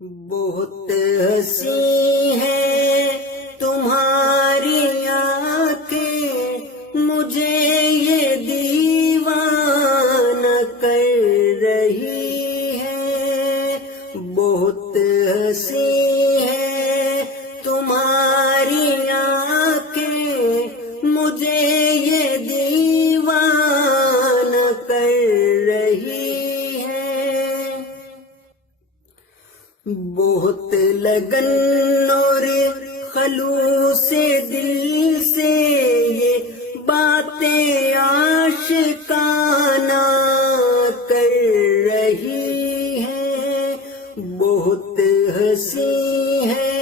بہت ہنسی ہے تمہاری آنکھیں، مجھے یہ دیوانہ کر رہی ہے۔ بہت ہنسی ہے تمہاری آنکھیں، مجھے یہ دیوانہ کر رہی ہے۔ بہت لگن اور خلوص دل سے یہ باتیں عاشقانہ کر رہی ہے۔ بہت ہنسی ہے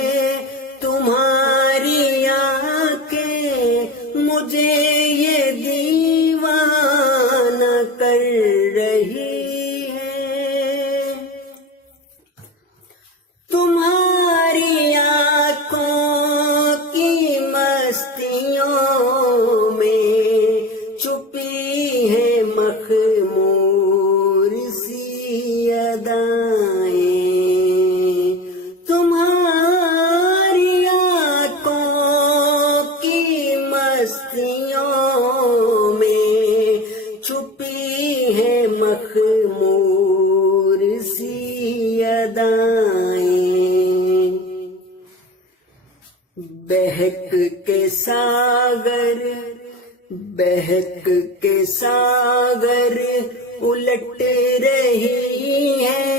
تمہاری آنکھیں، مجھے یہ دیوانہ کر رہی ہے۔ تمہاری آنکھوں کی مستیوں میں چھپی ہے مخمور سی ادائیں۔ تمہاری آنکھوں کی مستیوں میں چھپی ہے مخمور سی ادائیں۔ بہک کے ساگر الٹ رہی ہے،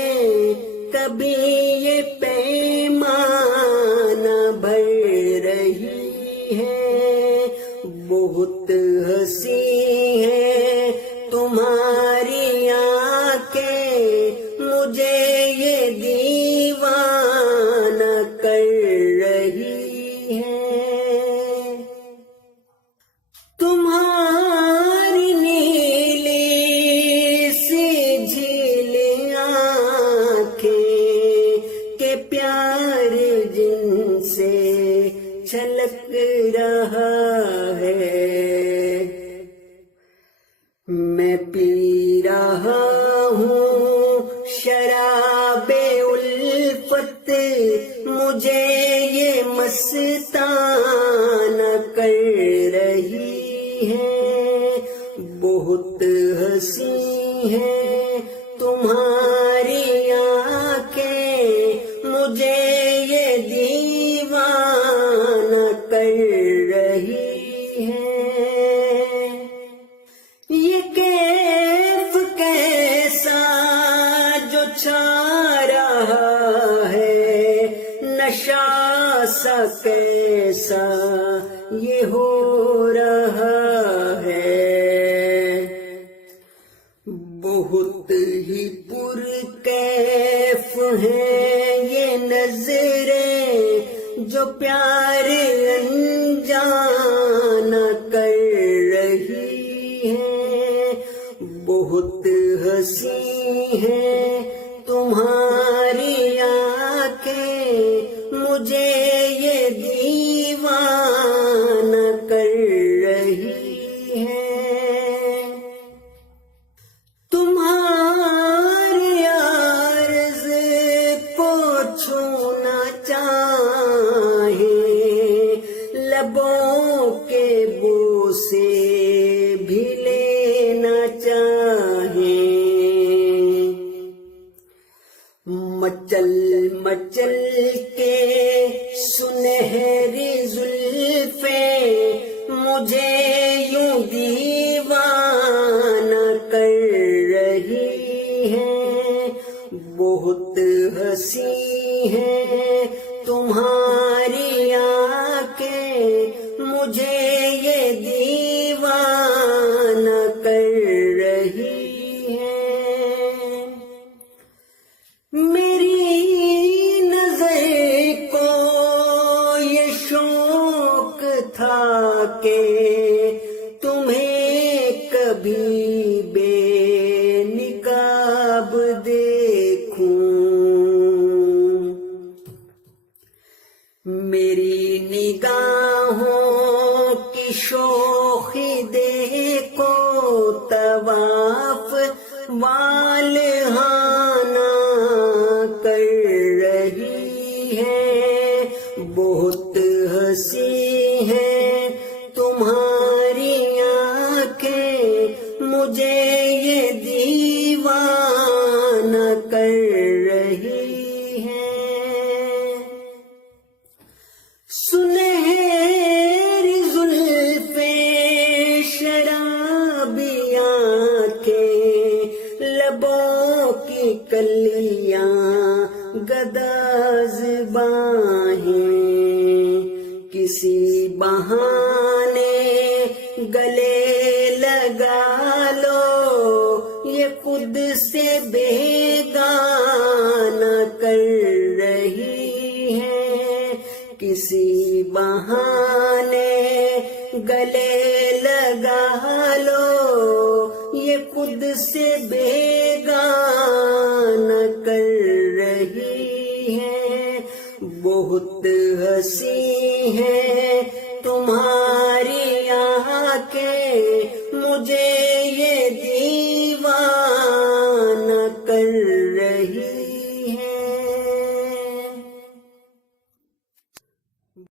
کبھی یہ پیمانہ بھر رہی ہے۔ بہت ہنسی ہے تمہاری آنکھیں، مجھے یہ دیوانہ کر رہی ہے۔ تمہاری نیلی سی جھیل آنکھیں کے پیار جن سے چھلک رہا ہے، میں پی رہا ہوں شراب الفت، مجھے یہ مستانہ کر رہی ہے۔ بہت ہنسی ہے تمہاری آنکھیں، مجھے یہ دیوانہ کر رہی ہے۔ یہ کیف کیسا جو چھا رہا ہے، نشہ سا کیسا یہ ہو رہا ہے۔ بہت ہی پرکیف ہیں یہ نظریں جو پیار انجانہ کر رہی ہیں۔ بہت ہنسی ہے تمہاری آنکھیں، مجھے یہ دیوانہ کر رہی ہے۔ تمہاری عرض کو چھونا چاہیں، لبوں کے بوسے بھی لینا چاہیں، مچل کے سنہری زلفیں مجھے یوں دیوانہ کر رہی ہیں۔ بہت ہنسی ہے تمہاری آنکھیں، مجھے یہ دیوانہ کر رہی ہیں۔ میری نظر کو یہ شوق تھا کہ تمہیں کبھی بے نقاب دیکھوں، میری نگاہوں کی شوخی دیکھو، طواف والہانہ کر رہی ہے، بہت ہنسی ہے تمہاری آنکھیں، مجھے یہ دیوانہ کر رہی ہے۔ سنہری زلفیں شرابی آنکھیں، لبوں کی کلیاں گدا زباں ہیں، کسی بہانے گلے لگا لو، یہ خود سے بیگانہ کر رہی ہے، کسی بہانے گلے لگا لو، یہ خود سے بیگانہ کر رہی ہے۔ بہت ہنسی ہے تمہاری آنکھیں، مجھے یہ دیوانہ کر رہی ہے۔